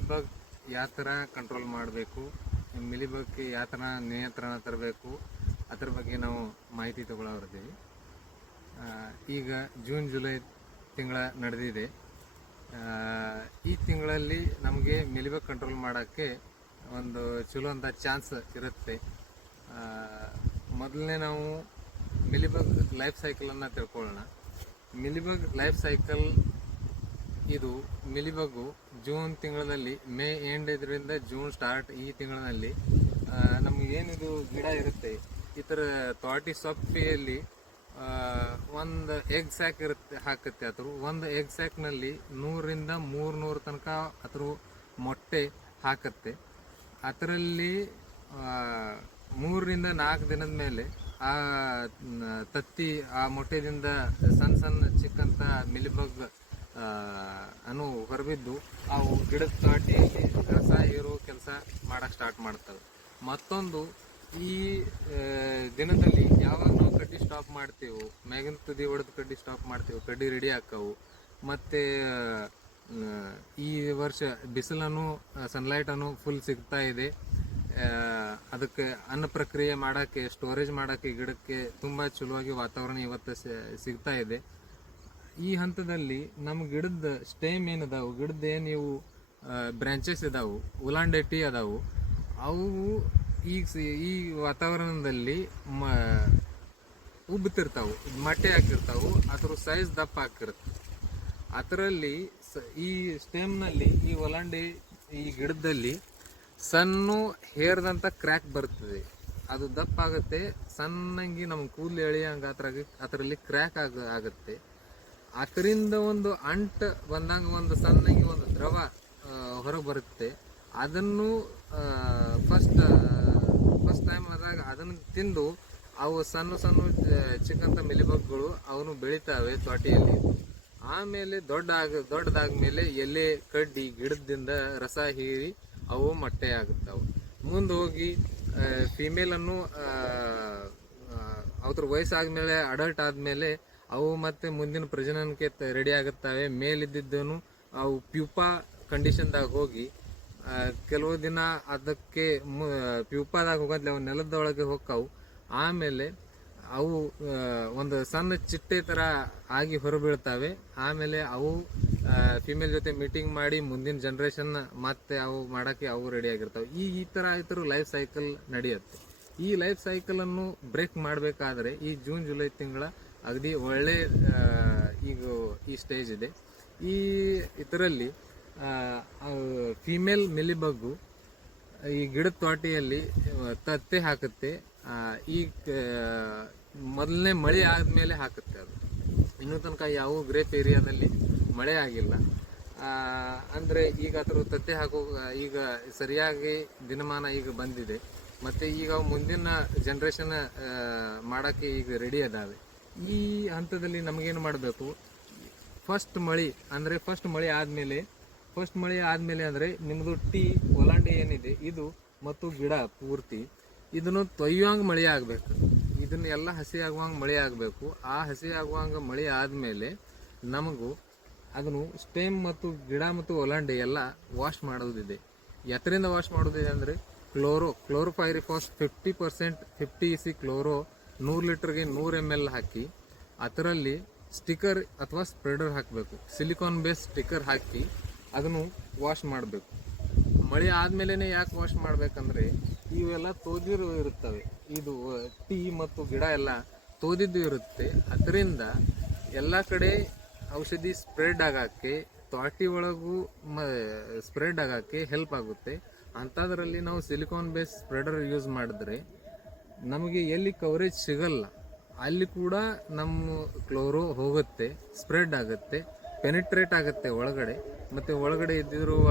Mealybug ಯಾವ ಥರ control ಮಾಡಬೇಕು, ಮಿಲಿಬಗ್ಗೆ ಯಾವ ಥರ ನಿಯಂತ್ರಣ ತರಬೇಕು, ಅದ್ರ ಬಗ್ಗೆ ನಾವು ಮಾಹಿತಿ ತಗೊಳ್ಳೋರಿದ್ದೀವಿ. ಈಗ ಜೂನ್ ಜುಲೈ ತಿಂಗಳ ನಡೆದಿದೆ. ಈ ತಿಂಗಳಲ್ಲಿ ನಮಗೆ ಮಿಲಿಬಗ್ ಕಂಟ್ರೋಲ್ ಮಾಡೋಕ್ಕೆ ಒಂದು ಚಲೋ ಅಂತ ಚಾನ್ಸ್ ಇರುತ್ತೆ. ಮೊದಲನೇ ನಾವು ಮಿಲಿಬಗ್ ಲೈಫ್ ಸೈಕಲನ್ನು ತಿಳ್ಕೊಳ್ಳೋಣ. ಮಿಲಿಬಗ್ ಲೈಫ್ ಸೈಕಲ್ ಇದು ಮಿಲಿಬಗ್ಗು ಜೂನ್ ತಿಂಗಳಲ್ಲಿ ಮೇ ಎಂಡ್ ಇದರಿಂದ ಜೂನ್ ಸ್ಟಾರ್ಟ್ ಈ ತಿಂಗಳಲ್ಲಿ ನಮ್ಗೆ ಏನಿದು ಗಿಡ ಇರುತ್ತೆ ಈ ಥರ ತೋಟಿ ಸೊಪ್ಪಿಯಲ್ಲಿ ಒಂದು ಎಗ್ ಸ್ಯಾಕ್ ಇರುತ್ತೆ ಹಾಕುತ್ತೆ. ಅದ್ರ ಒಂದು ಎಗ್ ಸ್ಯಾಕ್ನಲ್ಲಿ 100 ರಿಂದ 300 ತನಕ ಅದ್ರ ಮೊಟ್ಟೆ ಹಾಕುತ್ತೆ. ಅದರಲ್ಲಿ 3 ರಿಂದ 4 ದಿನದ ಮೇಲೆ ಆ ತತ್ತಿ ಆ ಮೊಟ್ಟೆದಿಂದ ಸಣ್ಣ ಚಿಕ್ಕಂತ ಮಿಲಿಬಗ್ ಅನು ಹೊರಬಿದ್ದು ಅವು ಗಿಡದ ತಾಟಿಯಲ್ಲಿ ರಸ ಹೀರೋ ಕೆಲಸ ಮಾಡಕ್ಕೆ ಸ್ಟಾರ್ಟ್ ಮಾಡ್ತವೆ. ಮತ್ತೊಂದು ಈ ದಿನದಲ್ಲಿ ಯಾವಾಗ ನಾವು ಕಡ್ಡಿ ಸ್ಟಾಪ್ ಮಾಡ್ತೇವೆ, ಮ್ಯಾಗಿನ ತುದಿ ಹೊಡೆದು ಕಡ್ಡಿ ಸ್ಟಾಪ್ ಮಾಡ್ತೇವೆ, ಕಡ್ಡಿ ರೆಡಿ ಹಾಕವು. ಮತ್ತು ಈ ವರ್ಷ ಬಿಸಿಲನ್ನು ಸನ್ಲೈಟನ್ನು ಫುಲ್ ಸಿಗ್ತಾ ಇದೆ. ಅದಕ್ಕೆ ಅನ್ನ ಪ್ರಕ್ರಿಯೆ ಮಾಡೋಕ್ಕೆ, ಸ್ಟೋರೇಜ್ ಮಾಡೋಕ್ಕೆ ಗಿಡಕ್ಕೆ ತುಂಬ ಚಲೋವಾಗಿ ವಾತಾವರಣ ಇವತ್ತು ಸಿಗ್ತಾ ಇದೆ. ಈ ಹಂತದಲ್ಲಿ ನಮ್ಮ ಗಿಡದ ಸ್ಟೇಮ್ ಏನದಾವು, ಗಿಡದ ಏನು ಇವು ಬ್ರಾಂಚಸ್ ಇದಾವು, ಉಲಾಂಡೆಟ್ಟಿ ಅದಾವು, ಅವು ಈ ವಾತಾವರಣದಲ್ಲಿ ಉಬ್ಬುತ್ತಿರ್ತಾವೆ, ಮೊಟ್ಟೆ ಹಾಕಿರ್ತಾವೆ, ಅದ್ರ ಸೈಜ್ ದಪ್ಪ ಹಾಕಿರುತ್ತೆ. ಅದರಲ್ಲಿ ಈ ಸ್ಟೇಮ್ನಲ್ಲಿ ಈ ಉಲಾಂಡೆ ಈ ಗಿಡದಲ್ಲಿ ಸಣ್ಣ ಹೇರ್ದಂಥ ಕ್ರ್ಯಾಕ್ ಬರ್ತದೆ. ಅದು ದಪ್ಪ ಆಗುತ್ತೆ, ಸಣ್ಣಂಗಿ ನಮ್ಮ ಕೂದಲು ಎಳೆಯಂಗೆ ಅದರಲ್ಲಿ ಕ್ರ್ಯಾಕ್ ಆಗುತ್ತೆ. ಅದರಿಂದ ಒಂದು ಅಂಟು ಬಂದಂಗೆ ಒಂದು ಸಣ್ಣಂಗಿ ಒಂದು ದ್ರವ ಹೊರಗೆ ಬರುತ್ತೆ. ಅದನ್ನು ಫಸ್ಟ್ ಟೈಮ್ ಆದಾಗ ಅದನ್ನು ತಿಂದು ಅವು ಸಣ್ಣ ಚಿಕ್ಕಂತ ಮಿಲಿಬಗ್ಗಳು ಅವನು ಬೆಳಿತಾವೆ ತೋಟಿಯಲ್ಲಿ. ಆಮೇಲೆ ದೊಡ್ಡದಾದ್ಮೇಲೆ ಎಲೆ ಕಡ್ಡಿ ಗಿಡದಿಂದ ರಸ ಹೀರಿ ಅವು ಮೊಟ್ಟೆ ಆಗುತ್ತವೆ. ಮುಂದೆ ಹೋಗಿ ಫಿಮೇಲನ್ನು ಅವ್ರ ವಯಸ್ಸಾದ್ಮೇಲೆ ಅಡಲ್ಟ್ ಆದಮೇಲೆ ಅವು ಮತ್ತೆ ಮುಂದಿನ ಪ್ರಜನನಕ್ಕೆ ರೆಡಿ ಆಗುತ್ತವೆ. ಮೇಲಿದ್ದನು ಅವು ಪ್ಯೂಪಾ ಕಂಡೀಷನ್ದಾಗ ಹೋಗಿ ಕೆಲವು ದಿನ ಅದಕ್ಕೆ ಪ್ಯೂಪಾದಾಗ ಹೋಗೋದ್ಲೆ ಅವು ನೆಲದೊಳಗೆ ಹೋಗ್ತಾವು. ಆಮೇಲೆ ಅವು ಒಂದು ಸಣ್ಣ ಚಿಟ್ಟೆ ಥರ ಆಗಿ ಹೊರಬೀಳ್ತವೆ. ಆಮೇಲೆ ಅವು ಫಿಮೇಲ್ ಜೊತೆ ಮೀಟಿಂಗ್ ಮಾಡಿ ಮುಂದಿನ ಜನ್ರೇಷನ್ ಮತ್ತೆ ಅವು ಮಾಡೋಕ್ಕೆ ಅವು ರೆಡಿ ಆಗಿರ್ತವೆ. ಈ ಥರ ಆಯ್ತು ಲೈಫ್ ಸೈಕಲ್ ನಡೆಯುತ್ತೆ. ಈ ಲೈಫ್ ಸೈಕಲನ್ನು ಬ್ರೇಕ್ ಮಾಡಬೇಕಾದ್ರೆ ಈ ಜೂನ್ ಜುಲೈ ತಿಂಗಳ ಅಗದಿ ಒಳ್ಳೆ ಈಗ ಈ ಸ್ಟೇಜ್ ಇದೆ. ಇದರಲ್ಲಿ ಫೀಮೇಲ್ ಮಿಲಿಬಗ್ಗು ಈ ಗಿಡದ ತೋಟಿಯಲ್ಲಿ ತತ್ತೆ ಹಾಕುತ್ತೆ. ಈ ಮೊದಲನೇ ಮಳೆ ಆದಮೇಲೆ ಹಾಕುತ್ತೆ. ಅದು ಇನ್ನೂ ತನಕ ಯಾವ ಗ್ರೇಪ್ ಏರಿಯಾದಲ್ಲಿ ಮಳೆ ಆಗಿಲ್ಲ. ಅಂದರೆ ಈಗ ಅದ್ರ ತತ್ತೆ ಹಾಕೋ ಈಗ ಸರಿಯಾಗಿ ದಿನಮಾನ ಈಗ ಬಂದಿದೆ. ಮತ್ತು ಈಗ ಮುಂದಿನ ಜನ್ರೇಷನ್ ಮಾಡೋಕ್ಕೆ ಈಗ ರೆಡಿ ಅದಾವೆ. ಈ ಹಂತದಲ್ಲಿ ನಮಗೇನು ಮಾಡಬೇಕು, ಫಸ್ಟ್ ಮಳೆ ಆದಮೇಲೆ ಅಂದರೆ ನಿಮ್ಮದು ಒಲಾಂಡೆ ಏನಿದೆ ಇದು ಮತ್ತು ಗಿಡ ಪೂರ್ತಿ ಇದನ್ನು ತೊಯ್ಯುವಂಗೆ ಮಳೆ ಆಗಬೇಕು. ಇದನ್ನೆಲ್ಲ ಹಸಿ ಆಗುವಂಗೆ ಮಳೆ ಆಗಬೇಕು. ಆ ಹಸಿ ಆಗುವಂಗೆ ಮಳೆ ಆದಮೇಲೆ ನಮಗೂ ಅದನ್ನು ಸ್ಟೇಮ್ ಮತ್ತು ಗಿಡ ಮತ್ತು ಒಲಾಂಡೆ ಎಲ್ಲ ವಾಶ್ ಮಾಡೋದಿದೆ. ಎತ್ತರಿಂದ ವಾಶ್ ಮಾಡೋದಿದೆ ಅಂದರೆ ಕ್ಲೋರೋಫೈರಿಫಾಸ್ 50% 50 EC ಕ್ಲೋರೋ 100 ಲೀಟರ್ಗೆ 100 ml ಹಾಕಿ ಅದರಲ್ಲಿ ಸ್ಟಿಕ್ಕರ್ ಅಥವಾ ಸ್ಪ್ರೆಡರ್ ಹಾಕಬೇಕು. ಸಿಲಿಕಾನ್ ಬೇಸ್ ಸ್ಟಿಕ್ಕರ್ ಹಾಕಿ ಅದನ್ನು ವಾಶ್ ಮಾಡಬೇಕು. ಮಳೆ ಆದಮೇಲೆ ಯಾಕೆ ವಾಶ್ ಮಾಡಬೇಕಂದ್ರೆ ಇವೆಲ್ಲ ತೋದಿರು ಇರುತ್ತವೆ. ಇದು ಟೀ ಮತ್ತು ಗಿಡ ಎಲ್ಲ ತೋದಿದ್ದು ಇರುತ್ತೆ. ಅದರಿಂದ ಎಲ್ಲ ಕಡೆ ಔಷಧಿ ಸ್ಪ್ರೆಡ್ ಆಗೋಕ್ಕೆ, ತೋಟಿ ಒಳಗೂ ಸ್ಪ್ರೆಡ್ ಆಗೋಕ್ಕೆ ಹೆಲ್ಪ್ ಆಗುತ್ತೆ. ಅಂಥದ್ರಲ್ಲಿ ನಾವು ಸಿಲಿಕಾನ್ ಬೇಸ್ ಸ್ಪ್ರೆಡರ್ ಯೂಸ್ ಮಾಡಿದ್ರೆ ನಮಗೆ ಎಲ್ಲಿ ಕವರೇಜ್ ಸಿಗಲ್ಲ ಅಲ್ಲಿ ಕೂಡ ನಮ್ಮ ಕ್ಲೋರೋ ಹೋಗುತ್ತೆ, ಸ್ಪ್ರೆಡ್ ಆಗುತ್ತೆ, ಪೆನಿಟ್ರೇಟ್ ಆಗುತ್ತೆ ಒಳಗಡೆ. ಮತ್ತು ಒಳಗಡೆ ಇದ್ದಿರುವ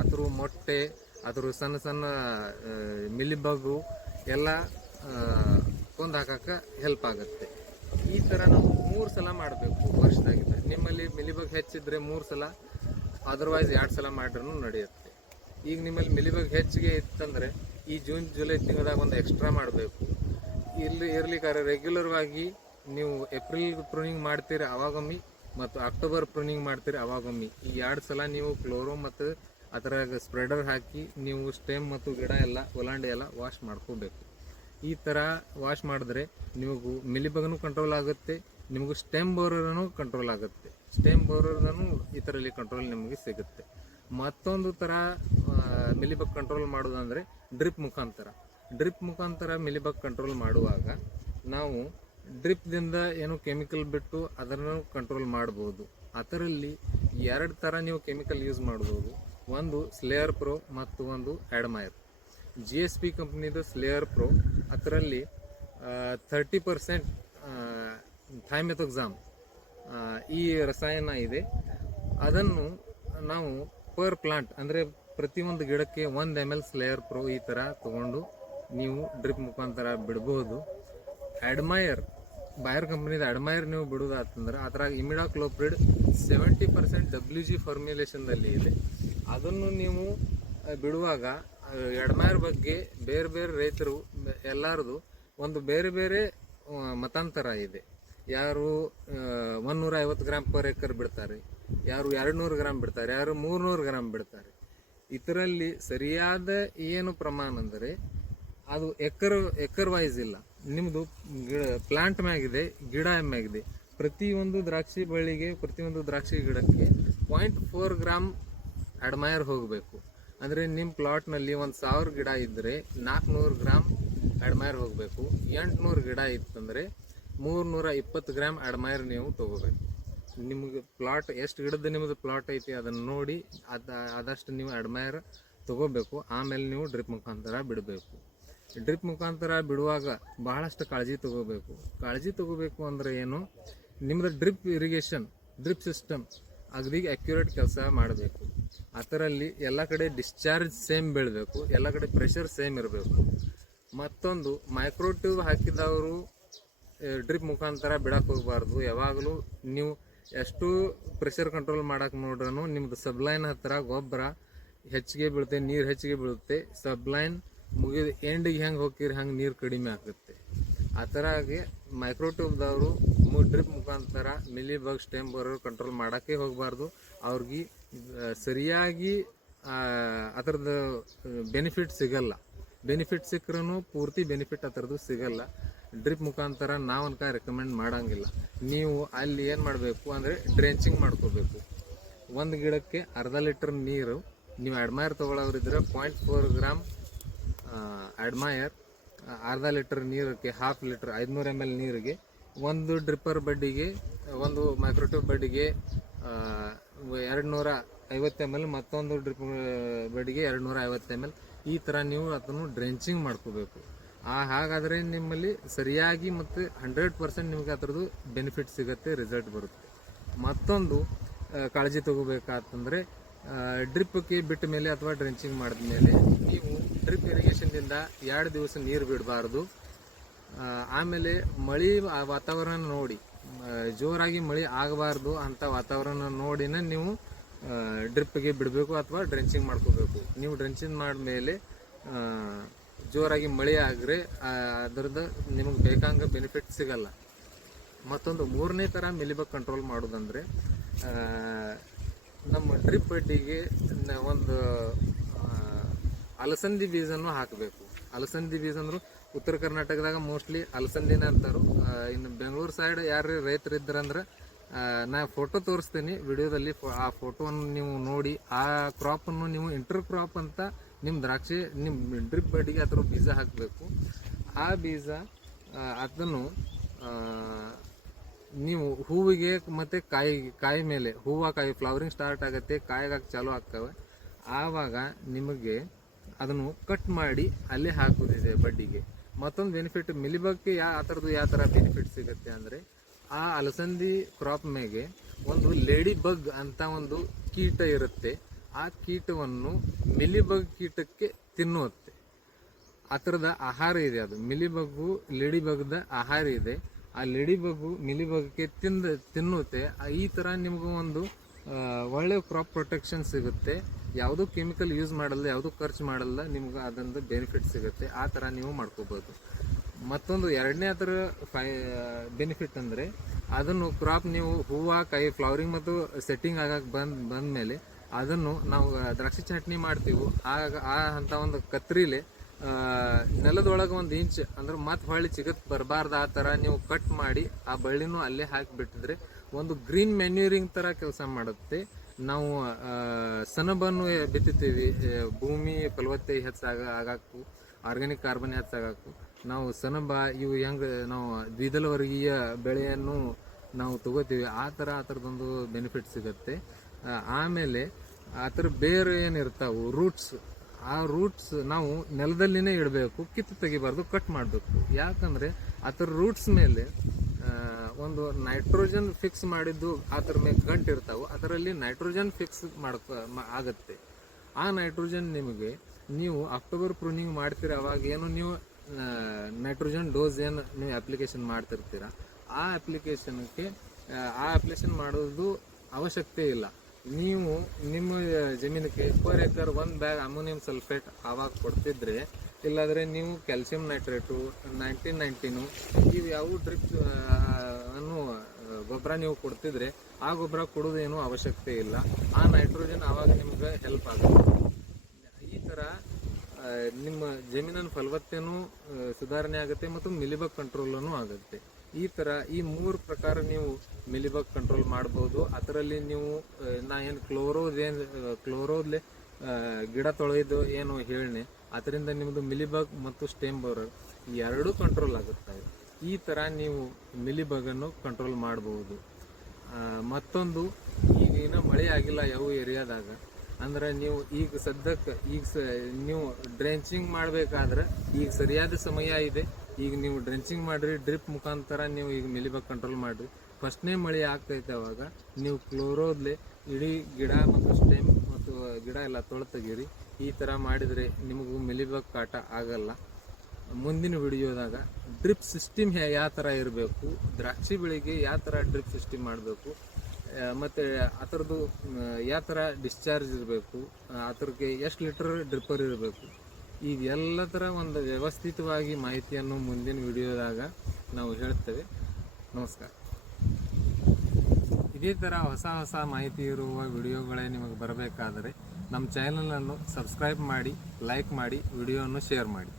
ಅದ್ರ ಮೊಟ್ಟೆ, ಅದ್ರ ಸಣ್ಣ ಮಿಲಿಬಗ್ಗು ಎಲ್ಲ ಕೊಂದು ಹಾಕಕ್ಕೆ ಹೆಲ್ಪ್ ಆಗುತ್ತೆ. ಈ ಥರ ನಾವು 3 ಸಲ ಮಾಡಬೇಕು ವರ್ಷದಾಗಿದ್ದ. ನಿಮ್ಮಲ್ಲಿ ಮಿಲಿಬಗ್ ಹೆಚ್ಚಿದ್ರೆ 3 ಸಲ, ಅದರ್ವೈಸ್ 2 ಸಲ ಮಾಡ್ರೂ ನಡೆಯುತ್ತೆ. ಈಗ ನಿಮ್ಮಲ್ಲಿ ಮಿಲಿಬಗ್ ಹೆಚ್ಚಿಗೆ ಇತ್ತಂದರೆ ಈ ಜೂನ್ ಜುಲೈ ತಿಂಗಳದಾಗ ಒಂದು ಎಕ್ಸ್ಟ್ರಾ ಮಾಡಬೇಕು. ಇರ್ಲಿಕ್ಕಾರೆ ರೆಗ್ಯುಲರ್ವಾಗಿ ನೀವು ಏಪ್ರಿಲ್ ಪ್ರೂನಿಂಗ್ ಮಾಡ್ತೀರಿ, ಅವಾಗೊಮ್ಮೆ ಮತ್ತು ಅಕ್ಟೋಬರ್ ಪ್ರೂನಿಂಗ್ ಮಾಡ್ತೀರಿ ಅವಾಗೊಮ್ಮೆ. ಈ 2 ಸಲ ನೀವು ಕ್ಲೋರೋ ಮತ್ತು ಅದರಾಗ ಸ್ಪ್ರೆಡರ್ ಹಾಕಿ ನೀವು ಸ್ಟೆಮ್ ಮತ್ತು ಗಿಡ ಎಲ್ಲ ಒಲಾಂಡೆ ಎಲ್ಲ ವಾಶ್ ಮಾಡ್ಕೋಬೇಕು. ಈ ಥರ ವಾಶ್ ಮಾಡಿದ್ರೆ ನಿಮಗೂ ಮಿಲಿಬಗ್ನು ಕಂಟ್ರೋಲ್ ಆಗುತ್ತೆ, ನಿಮಗೂ ಸ್ಟೆಮ್ ಬೋರರ್ನು ಕಂಟ್ರೋಲ್ ಆಗುತ್ತೆ. ಸ್ಟೆಮ್ ಬೋರರ್ನು ಇದರಲ್ಲಿ ಕಂಟ್ರೋಲ್ ನಿಮಗೆ ಸಿಗುತ್ತೆ. ಮತ್ತೊಂದು ಥರ ಮಿಲಿಬಗ್ ಕಂಟ್ರೋಲ್ ಮಾಡೋದಂದರೆ ಡ್ರಿಪ್ ಮುಖಾಂತರ ಮಿಲಿಬಗ್ ಕಂಟ್ರೋಲ್ ಮಾಡುವಾಗ ನಾವು ಡ್ರಿಪ್ದಿಂದ ಏನು ಕೆಮಿಕಲ್ ಬಿಟ್ಟು ಅದನ್ನು ಕಂಟ್ರೋಲ್ ಮಾಡ್ಬೋದು. ಅದರಲ್ಲಿ 2 ಥರ ನೀವು ಕೆಮಿಕಲ್ ಯೂಸ್ ಮಾಡ್ಬೋದು. ಒಂದು ಸ್ಲೇಯರ್ ಪ್ರೋ ಮತ್ತು ಒಂದು ಅಡ್ಮೈರ್. GSP ಕಂಪ್ನಿದು ಸ್ಲೇಯರ್ ಪ್ರೋ, ಅದರಲ್ಲಿ 30% ಥೈಮೆಥೋಕ್ಸಾಮ್ ಈ ರಸಾಯನ ಇದೆ. ಅದನ್ನು ನಾವು ಪರ್ ಪ್ಲಾಂಟ್ ಅಂದರೆ ಪ್ರತಿಯೊಂದು ಗಿಡಕ್ಕೆ 1 ml ಸ್ಲೇಯರ್ ಪ್ರೋ ಈ ಥರ ತಗೊಂಡು ನೀವು ಡ್ರಿಪ್ ಮುಖಾಂತರ ಬಿಡ್ಬೋದು. ಅಡ್ಮೈರ್, ಬಾಯರ್ ಕಂಪ್ನಿದ ಅಡ್ಮೈರ್ ನೀವು ಬಿಡೋದಾತಂದ್ರೆ ಅದ್ರಾಗ ಇಮಿಡಾಕ್ಲೋಪ್ರಿಡ್ 70% WG ಫಾರ್ಮ್ಯುಲೇಷನ್ದಲ್ಲಿ ಇದೆ. ಅದನ್ನು ನೀವು ಬಿಡುವಾಗ ಅಡ್ಮೈರ್ ಬಗ್ಗೆ ಬೇರೆ ಬೇರೆ ರೈತರು ಎಲ್ಲರದು ಒಂದು ಬೇರೆ ಬೇರೆ ಮತಾಂತರ ಇದೆ. ಯಾರು 150 ಗ್ರಾಮ್ ಪರ್ ಎಕರ್ ಬಿಡ್ತಾರೆ, ಯಾರು 200 ಗ್ರಾಮ್ ಬಿಡ್ತಾರೆ, ಯಾರು 300 ಗ್ರಾಮ್ ಬಿಡ್ತಾರೆ. ಇದರಲ್ಲಿ ಸರಿಯಾದ ಏನು ಪ್ರಮಾಣ ಅಂದರೆ ಅದು ಎಕರ್ ವೈಸ್ ಇಲ್ಲ, ನಿಮ್ಮದು ಪ್ಲಾಂಟ್ ಮ್ಯಾಗಿದೆ, ಗಿಡ ಮ್ಯಾಗಿದೆ. ಪ್ರತಿಯೊಂದು ದ್ರಾಕ್ಷಿ ಬಳ್ಳಿಗೆ, ಪ್ರತಿಯೊಂದು ದ್ರಾಕ್ಷಿ ಗಿಡಕ್ಕೆ 0.4 ಗ್ರಾಮ್ ಅಡ್ಮೈರ್ ಹೋಗಬೇಕು. ಅಂದರೆ ನಿಮ್ಮ ಪ್ಲಾಟ್ನಲ್ಲಿ 1000 ಗಿಡ ಇದ್ದರೆ 400 ಗ್ರಾಮ್ ಅಡ್ಮೈರ್ ಹೋಗಬೇಕು. 800 ಗಿಡ ಇತ್ತಂದರೆ 320 ಗ್ರಾಮ್ ಅಡ್ಮೈರ್ ನೀವು ತಗೋಬೇಕು. ನಿಮಗೆ ಪ್ಲಾಟ್ ಎಷ್ಟು ಗಿಡದ ನಿಮ್ಮದು ಪ್ಲಾಟ್ ಐತಿ ಅದನ್ನು ನೋಡಿ ಆದಷ್ಟು ನೀವು ಅಡ್ಮೈರ್ ತಗೋಬೇಕು. ಆಮೇಲೆ ನೀವು ಡ್ರಿಪ್ ಮುಖಾಂತರ ಬಿಡಬೇಕು. ಡ್ರಿಪ್ ಮುಖಾಂತರ ಬಿಡುವಾಗ ಬಹಳಷ್ಟು ಕಾಳಜಿ ತಗೋಬೇಕು ಅಂದರೆ ಏನು, ನಿಮ್ಮದು ಡ್ರಿಪ್ ಇರಿಗೇಷನ್, ಡ್ರಿಪ್ ಸಿಸ್ಟಮ್ ಅಗದಿ ಅಕ್ಯುರೇಟ್ ಕೆಲಸ ಮಾಡಬೇಕು. ಅದರಲ್ಲಿ ಎಲ್ಲ ಕಡೆ ಡಿಸ್ಚಾರ್ಜ್ ಸೇಮ್ ಬೀಳಬೇಕು, ಎಲ್ಲ ಕಡೆ ಪ್ರೆಷರ್ ಸೇಮ್ ಇರಬೇಕು. ಮತ್ತೊಂದು ಮೈಕ್ರೋಟ್ಯೂಬ್ ಹಾಕಿದವರು ಡ್ರಿಪ್ ಮುಖಾಂತರ ಬಿಡಕ್ಕೆ ಹೋಗಬಾರ್ದು. ಯಾವಾಗಲೂ ನೀವು ಎಷ್ಟು ಪ್ರೆಷರ್ ಕಂಟ್ರೋಲ್ ಮಾಡಕ್ಕೆ ನೋಡ್ರೂ ನಿಮ್ಮದು ಸಬ್ಲೈನ್ ಹತ್ತಿರ ಗೊಬ್ಬರ ಹೆಚ್ಚಿಗೆ ಬೀಳುತ್ತೆ, ನೀರು ಹೆಚ್ಚಿಗೆ ಬೀಳುತ್ತೆ. ಸಬ್ಲೈನ್ ಮುಗಿದ ಎಂಡಿಗೆ ಹೆಂಗೆ ಹೋಗ್ತೀರಿ ಹಂಗೆ ನೀರು ಕಡಿಮೆ ಆಗುತ್ತೆ. ಆ ಥರಾಗಿ ಮೈಕ್ರೋಟ್ಯೂಬ್ದವರು ಡ್ರಿಪ್ ಮುಖಾಂತರ ಮಿಲಿಬಗ್ ಸ್ಟೆಮ್ ಬೋರರ್ ಕಂಟ್ರೋಲ್ ಮಾಡೋಕ್ಕೆ ಹೋಗಬಾರ್ದು. ಅವ್ರಿಗೆ ಸರಿಯಾಗಿ ಅದರದ್ದು ಬೆನಿಫಿಟ್ ಸಿಗಲ್ಲ. ಬೆನಿಫಿಟ್ ಸಿಕ್ಕರೂ ಪೂರ್ತಿ ಬೆನಿಫಿಟ್ ಅದರದ್ದು ಸಿಗಲ್ಲ. ಡ್ರಿಪ್ ಮುಖಾಂತರ ನಾವು ಅನ್ಕ ರೆಕಮೆಂಡ್ ಮಾಡೋಂಗಿಲ್ಲ. ನೀವು ಅಲ್ಲಿ ಏನು ಮಾಡಬೇಕು ಅಂದರೆ ಡ್ರೆಂಚಿಂಗ್ ಮಾಡ್ಕೋಬೇಕು. ಒಂದು ಗಿಡಕ್ಕೆ 1/2 ಲೀಟರ್ ನೀರು, ನೀವು ಅಡ್ಮೈರ್ ತೊಗೊಳೋರಿದ್ರೆ 0.4 ಗ್ರಾಮ್ ಅಡ್ಮೈರ್ 1/2 ಲೀಟರ್ ನೀರಕ್ಕೆ 1/2 ಲೀಟರ್ 500 ml ನೀರಿಗೆ, ಒಂದು ಡ್ರಿಪ್ಪರ್ ಬಡ್ಡಿಗೆ, ಒಂದು ಮೈಕ್ರೋಟ್ಯೂಬ್ ಬಡ್ಡಿಗೆ 250 ml, ಮತ್ತೊಂದು ಡ್ರಿಪ್ ಬಡ್ಡಿಗೆ 250 ml. ಈ ಥರ ನೀವು ಅದನ್ನು ಡ್ರೆಂಚಿಂಗ್ ಮಾಡ್ಕೋಬೇಕು. ಹಾಗಾದರೆ ನಿಮ್ಮಲ್ಲಿ ಸರಿಯಾಗಿ ಮತ್ತು 100% ನಿಮಗೆ ಅದರದ್ದು ಬೆನಿಫಿಟ್ ಸಿಗುತ್ತೆ, ರಿಸಲ್ಟ್ ಬರುತ್ತೆ. ಮತ್ತೊಂದು ಕಾಳಜಿ ತಗೋಬೇಕಾತಂದರೆ ಡ್ರಿಪ್ಗೆ ಬಿಟ್ಟ ಮೇಲೆ ಅಥವಾ ಡ್ರೆಂಚಿಂಗ್ ಮಾಡಿದ ಮೇಲೆ ನೀವು ಡ್ರಿಪ್ ಇರಿಗೇಷನ್ದಿಂದ 2 ದಿವಸ ನೀರು ಬಿಡಬಾರ್ದು. ಆಮೇಲೆ ಮಳೆ ವಾತಾವರಣ ನೋಡಿ, ಜೋರಾಗಿ ಮಳೆ ಆಗಬಾರ್ದು ಅಂಥ ವಾತಾವರಣ ನೋಡಿನ ನೀವು ಡ್ರಿಪ್ಗೆ ಬಿಡಬೇಕು ಅಥವಾ ಡ್ರೆಂಚಿಂಗ್ ಮಾಡ್ಕೋಬೇಕು. ನೀವು ಡ್ರೆಂಚಿಂಗ್ ಮಾಡಿದ್ಮೇಲೆ ಜೋರಾಗಿ ಮಳೆ ಆಗ್ರೆ ಅದರದ್ದು ನಿಮಗೆ ಬೇಕಂಗೆ ಬೆನಿಫಿಟ್ ಸಿಗಲ್ಲ. ಮತ್ತೊಂದು 3ನೇ ಥರ ಮಿಲಿಬಗ್ ಕಂಟ್ರೋಲ್ ಮಾಡೋದಂದರೆ ನಮ್ಮ ಡ್ರಿಪ್ ಬಡ್ಡಿಗೆ ಒಂದು ಅಲಸಂದಿ ಬೀಜನೂ ಹಾಕಬೇಕು. ಅಲಸಂದಿ ಬೀಜ ಅಂದ್ರೆ ಉತ್ತರ ಕರ್ನಾಟಕದಾಗ ಮೋಸ್ಟ್ಲಿ ಅಲಸಂದಿನ ಅಂತಾರು. ಇನ್ನು ಬೆಂಗಳೂರು ಸೈಡ್ ಯಾರು ರೈತರು ಇದ್ರಂದ್ರೆ ನಾ ಫೋಟೋ ತೋರಿಸ್ತೀನಿ ವಿಡಿಯೋದಲ್ಲಿ. ಆ ಫೋಟೋವನ್ನು ನೀವು ನೋಡಿ ಆ ಕ್ರಾಪನ್ನು ನೀವು ಇಂಟರ್ ಕ್ರಾಪ್ ಅಂತ ನಿಮ್ಮ ದ್ರಾಕ್ಷಿ ನಿಮ್ಮ ಡ್ರಿಪ್ ಬಡ್ಡಿಗೆ ಅದರ ಬೀಜ ಹಾಕಬೇಕು. ಆ ಬೀಜ ಅದನ್ನು ನೀವು ಹೂವಿಗೆ ಮತ್ತು ಕಾಯಿ ಮೇಲೆ ಕಾಯಿ ಫ್ಲವರಿಂಗ್ ಸ್ಟಾರ್ಟ್ ಆಗುತ್ತೆ, ಕಾಯಿಗಾಗಿ ಚಾಲೂ ಆಗ್ತವೆ. ಆವಾಗ ನಿಮಗೆ ಅದನ್ನು ಕಟ್ ಮಾಡಿ ಅಲ್ಲಿ ಹಾಕೋದಿದೆ ಬಡ್ಡಿಗೆ. ಮತ್ತೊಂದು ಬೆನಿಫಿಟ್ ಮಿಲಿಬಗ್ಗೆ ಯಾವ ಥರ ಬೆನಿಫಿಟ್ ಸಿಗುತ್ತೆ ಅಂದರೆ ಆ ಅಲಸಂದಿ ಕ್ರಾಪ್ ಮೇಲೆ ಒಂದು ಲೇಡಿ ಬಗ್ ಅಂತ ಒಂದು ಕೀಟ ಇರುತ್ತೆ. ಆ ಕೀಟವನ್ನು ಮಿಲಿಬಗ್ ಕೀಟಕ್ಕೆ ತಿನ್ನುತ್ತೆ. ಆ ಥರದ ಆಹಾರ ಇದೆ. ಅದು ಮಿಲಿಬಗ್ಗು ಲೇಡಿ ಬಗ್ದ ಆಹಾರ ಇದೆ. ಆ ಲೇಡಿ ಬಗ್ಗು ಮಿಲಿಬಗ್ಗೆ ತಿನ್ನುತ್ತೆ. ಈ ಥರ ನಿಮಗೂ ಒಂದು ಒಳ್ಳೆ ಕ್ರಾಪ್ ಪ್ರೊಟೆಕ್ಷನ್ ಸಿಗುತ್ತೆ. ಯಾವುದೂ ಕೆಮಿಕಲ್ ಯೂಸ್ ಮಾಡಲ್ಲ, ಯಾವುದೂ ಖರ್ಚು ಮಾಡಲ್ಲ, ನಿಮ್ಗೆ ಅದೊಂದು ಬೆನಿಫಿಟ್ ಸಿಗುತ್ತೆ. ಆ ಥರ ನೀವು ಮಾಡ್ಕೋಬೋದು. ಮತ್ತೊಂದು 2ನೇ ಥರ ಬೆನಿಫಿಟ್ ಅಂದರೆ ಅದನ್ನು ಕ್ರಾಪ್ ನೀವು ಹೂವು ಕಾಯಿ ಫ್ಲವರಿಂಗ್ ಮತ್ತು ಸೆಟ್ಟಿಂಗ್ ಆಗಕ್ಕೆ ಬಂದ್ಮೇಲೆ ಅದನ್ನು ನಾವು ದ್ರಾಕ್ಷಿ ಚಟ್ನಿ ಮಾಡ್ತೀವಿ. ಆಗ ಅಂತ ಒಂದು ಕತ್ರಿಲಿ ನೆಲದೊಳಗೆ 1 ಇಂಚ್ ಅಂದ್ರೆ ಮತ್ತೆ ಹೊಳ್ಳಿ ಚಿಗತ್ ಬರಬಾರ್ದು ಆ ಥರ ನೀವು ಕಟ್ ಮಾಡಿ ಆ ಬಳ್ಳಿನೂ ಅಲ್ಲೇ ಹಾಕಿಬಿಟ್ಟಿದ್ರೆ ಒಂದು ಗ್ರೀನ್ ಮ್ಯಾನ್ಯೂರಿಂಗ್ ಥರ ಕೆಲಸ ಮಾಡುತ್ತೆ. ನಾವು ಸನಬನ್ನು ಬಿತ್ತುತ್ತೀವಿ, ಭೂಮಿ ಫಲವತ್ತೆ ಆಗಾಕು, ಆರ್ಗ್ಯಾನಿಕ್ ಕಾರ್ಬನ್ ಹೆಚ್ಚಾಗಬೇಕು. ನಾವು ಸನಬ ಇವು ಹೆಂಗೆ ನಾವು ದ್ವಿದಳ ವರ್ಗೀಯ ಬೆಳೆಯನ್ನು ನಾವು ತಗೋತೀವಿ, ಆ ಥರದೊಂದು ಬೆನಿಫಿಟ್ ಸಿಗುತ್ತೆ. ಆಮೇಲೆ ಅದರ ಬೇರೆ ಏನಿರ್ತಾವೆ ರೂಟ್ಸ್, ಆ ರೂಟ್ಸ್ ನಾವು ನೆಲದಲ್ಲಿನೇ ಇಡಬೇಕು, ಕಿತ್ತು ತೆಗಿಬಾರ್ದು, ಕಟ್ ಮಾಡಬೇಕು. ಯಾಕಂದರೆ ಅದರ ರೂಟ್ಸ್ ಮೇಲೆ ಒಂದು ನೈಟ್ರೋಜನ್ ಫಿಕ್ಸ್ ಮಾಡಿದ್ದು ಅದ್ರ ಮೇಲೆ ಗಂಟು ಇರ್ತಾವೆ, ಅದರಲ್ಲಿ ನೈಟ್ರೋಜನ್ ಫಿಕ್ಸ್ ಆಗುತ್ತೆ. ಆ ನೈಟ್ರೋಜನ್ ನಿಮಗೆ ನೀವು ಅಕ್ಟೋಬರ್ ಪ್ರೂನಿಂಗ್ ಮಾಡ್ತೀರ, ಅವಾಗ ಏನು ನೀವು ನೈಟ್ರೋಜನ್ ಡೋಸ್ ಏನು ನೀವು ಅಪ್ಲಿಕೇಶನ್ ಮಾಡ್ತಿರ್ತೀರ, ಆ ಅಪ್ಲಿಕೇಶನ್ ಮಾಡೋದು ಅವಶ್ಯಕತೆ ಇಲ್ಲ. ನೀವು ನಿಮ್ಮ ಜಮೀನಿಗೆ per acre 1 bag ammonium sulphate ಆವಾಗ ಕೊಡ್ತಿದ್ರೆ, ಇಲ್ಲಾಂದರೆ ನೀವು ಕ್ಯಾಲ್ಸಿಯಂ ನೈಟ್ರೇಟು 1919 ಇವು ಯಾವ ಡ್ರಿಪ್ ಅನ್ನು ಗೊಬ್ಬರ ನೀವು ಕೊಡ್ತಿದ್ರೆ ಆ ಗೊಬ್ಬರ ಕೊಡೋದೇನು ಅವಶ್ಯಕತೆ ಇಲ್ಲ. ಆ ನೈಟ್ರೋಜನ್ ಆವಾಗ ನಿಮ್ಗೆ ಹೆಲ್ಪ್ ಆಗುತ್ತೆ. ಈ ಥರ ನಿಮ್ಮ ಜಮೀನಿನ ಫಲವತ್ತತೆನೂ ಸುಧಾರಣೆ ಆಗುತ್ತೆ ಮತ್ತು ಮಿಲಿಬಗ್ ಕಂಟ್ರೋಲೂ ಆಗುತ್ತೆ. ಈ ಥರ ಈ 3 ಪ್ರಕಾರ ನೀವು ಮಿಲಿಬಗ್ ಕಂಟ್ರೋಲ್ ಮಾಡ್ಬೋದು. ಅದರಲ್ಲಿ ನೀವು ನಾ ಏನು ಕ್ಲೋರೋದ್ಲೆ ಗಿಡ ತೊಳೆದು ಏನು ಹೇಳಿ ಅದರಿಂದ ನಿಮ್ಮದು ಮಿಲಿಬಗ್ ಮತ್ತು ಸ್ಟೆಮ್ ಬೋರರ್ 2 ಕಂಟ್ರೋಲ್ ಆಗುತ್ತವೆ. ಈ ಥರ ನೀವು ಮಿಲಿಬಗನ್ನು ಕಂಟ್ರೋಲ್ ಮಾಡ್ಬೋದು. ಮತ್ತೊಂದು, ಈಗಿನ ಮಳೆ ಆಗಿಲ್ಲ ಯಾವ ಏರಿಯಾದಾಗ, ಅಂದ್ರೆ ನೀವು ಈಗ ಸದ್ಯಕ್ಕೆ ನೀವು ಡ್ರೆಂಚಿಂಗ್ ಮಾಡಬೇಕಾದ್ರೆ ಈಗ ಸರಿಯಾದ ಸಮಯ ಇದೆ. ಈಗ ನೀವು ಡ್ರೆಂಚಿಂಗ್ ಮಾಡಿರಿ, ಡ್ರಿಪ್ ಮುಖಾಂತರ ನೀವು ಈಗ ಮಿಲಿಬಗ್ ಕಂಟ್ರೋಲ್ ಮಾಡಿರಿ. ಫಸ್ಟ್ನೇ ಮಳೆ ಆಗ್ತೈತೆ ಅವಾಗ ನೀವು ಕ್ಲೋರೋದ್ಲೆ ಇಡೀ ಗಿಡ ಮತ್ತು ಸ್ಟೆಮ್ ಮತ್ತು ಗಿಡ ಎಲ್ಲ ತೆಗೀರಿ. ಈ ಥರ ಮಾಡಿದರೆ ನಿಮಗೂ ಮಿಲಿಬಗ್ ಕಾಟ ಆಗಲ್ಲ. ಮುಂದಿನ ವಿಡಿಯೋದಾಗ ಡ್ರಿಪ್ ಸಿಸ್ಟಮ್ ಯಾವ ಥರ ಇರಬೇಕು, ದ್ರಾಕ್ಷಿ ಬೆಳೆಗೆ ಯಾವ ಥರ ಡ್ರಿಪ್ ಸಿಸ್ಟಮ್ ಮಾಡಬೇಕು, ಮತ್ತು ಅದರದ್ದು ಯಾವ ಥರ ಡಿಸ್ಚಾರ್ಜ್ ಇರಬೇಕು, ಅದ್ರಿಗೆ ಎಷ್ಟು ಲೀಟರ್ ಡ್ರಿಪ್ಪರ್ ಇರಬೇಕು, ಈಗ ಎಲ್ಲ ಥರ ಒಂದು ವ್ಯವಸ್ಥಿತವಾಗಿ ಮಾಹಿತಿಯನ್ನು ಮುಂದಿನ ವಿಡಿಯೋದಾಗ ನಾವು ಹೇಳ್ತೇವೆ. ನಮಸ್ಕಾರ. ಇದೇ ಥರ ಹೊಸ ಮಾಹಿತಿ ಇರುವ ವಿಡಿಯೋಗಳೇ ನಿಮಗೆ ಬರಬೇಕಾದರೆ ನಮ್ಮ ಚಾನಲನ್ನು ಸಬ್ಸ್ಕ್ರೈಬ್ ಮಾಡಿ, ಲೈಕ್ ಮಾಡಿ, ವಿಡಿಯೋವನ್ನು ಶೇರ್ ಮಾಡಿ.